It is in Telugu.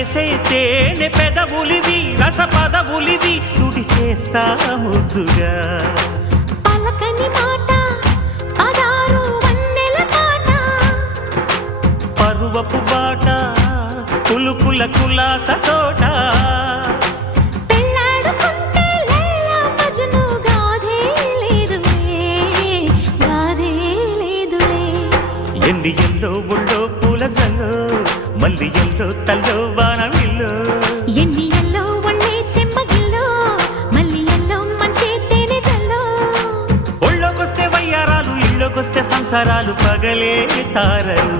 చేసే తేనె పెదవులివి రస పదవులివి తుడి చేస్తా ముద్దుగా పలకని మాట పదారు వన్నెల పాట పరువపు బాట కులుకుల కులాస తోట పెళ్ళాడుకుంటే లైలా మజ్ను గాథే లేదులే ఎన్ని ఎల్లో ఒళ్ళో పూల జల్లో మల్లి ఎల్లో తల్లో వానవిల్లో ఎన్ని ఎల్లో ఒళ్ళే చెమ్మగిల్లో మల్లి ఎల్లో మంచి తేనె జల్లో ఒళ్ళోకొస్తే వయ్యారాలు ఇళ్ళోకొస్తే సంసారాలు పగలే తారలు